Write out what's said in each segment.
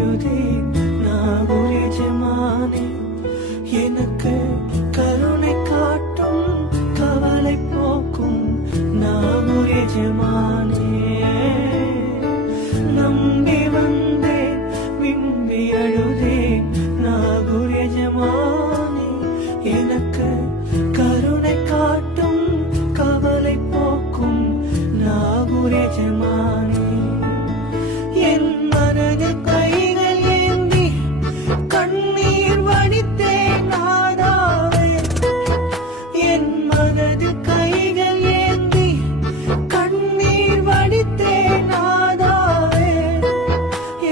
அழுதேன் நாகூர் எஜமானே, எனக்கு கருணை காட்டும் கவலை போக்கும் நாகூர் எஜமானே. நம்பி வந்தேன் விம்பி அழுதேன் நாகூர் எஜமானே, எனக்கு கருணை காட்டும் கவலை போக்கும் நாகூர் எஜமானே. என் மனதில் கைகள் ஏந்தி கண்ணீர் வடித்தேன் நாதாவே, என் மனதில் கைகள் ஏந்தி கண்ணீர் வடித்தேன் நாதாவே.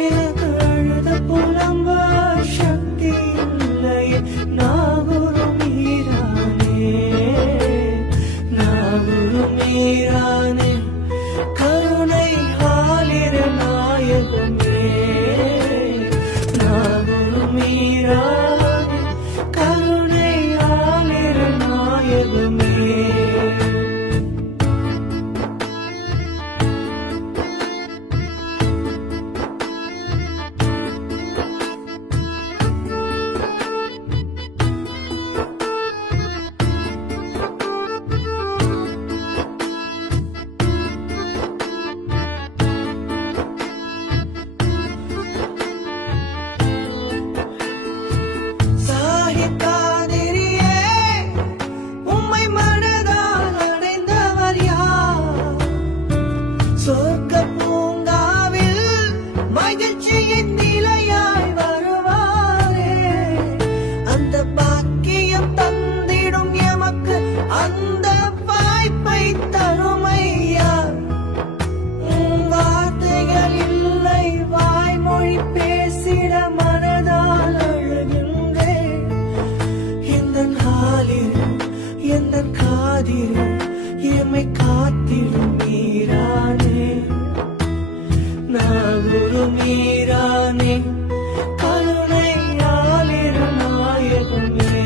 எனக்கு அழுத புலம்ப சக்தி இல்லையே நாகூர் மீரானே, நாகூர் மீரானே, கருணை ஆலிர் நாயகமே. நாகூர் மீரானே, கருணை ஆலிர் நாயகமே. சொர்க்க பூங்காவில் மகிழ்ச்சியின் நிலையாய் வருவாரே, அந்த பாக்கியம் தந்திடும் எமக்கு அந்த வாய்ப்பை தருமையா. வார்த்தைகள் இல்லை வாய்மொழி பேசிட மனதால் அழுகின்றேன். எந்த நாளில் எந்த காதில் எம்மை காத்திடும் மீரானே, நாகூர் மீரானே, கருணை ஆலிர் நாயகமே.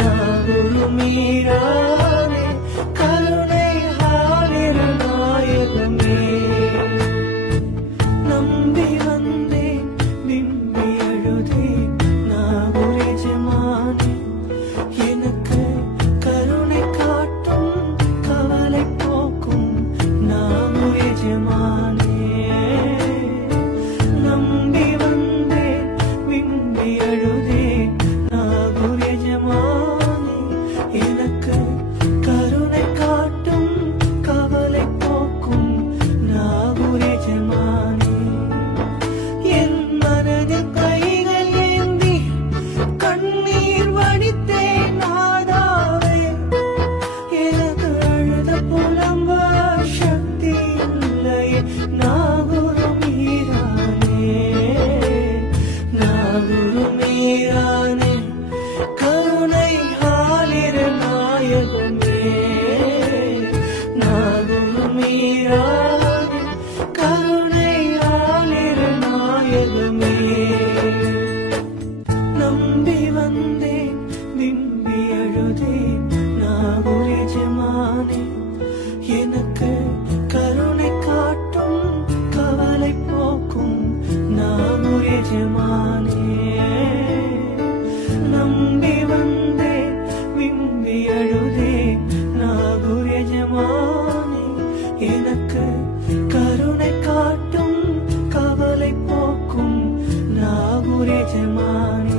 நாகூர் மீரானே, கருணை ஆலிர் நாயகமே. நம்பி வந்தேன் விம்பி அழுதேன் நாகூர் எஜமானே, எனக்கு கருணை காட்டும் கவலை போக்கும் நாகூர் எஜமானே. நம்பி வந்தேன் விம்பி அழுதேன் நாகூர் எஜமானே, எனக்கு கருணை காட்டும் கவலை போக்கும் நாகூர் எஜமானே. என் மனதில் கைகள் ஏந்தி கண்ணீர் வடித்தேன் நாதாவே, எனக்கு அழுத புலம்ப சக்தி இல்லையே நாகூர் மீரானே. நாகூர் மீரானே, கருணை ஆலிர் நாயகமே. நாகூர் மீரானே, கருணை ஆலிர் நாயகமே. நம்பி வந்தேன் விம்பி அழுதேன் நாகூர் எஜமானே, எனக்கு கருணை காட்டும் கவலை போக்கும் நாகூர் எஜமானே. நம்பி வந்தேன் விம்பி அழுதேன் நாகூர் எஜமானே, எனக்கு கருணை காட்டும் கவலை போக்கும் நாகூர் எஜமானே.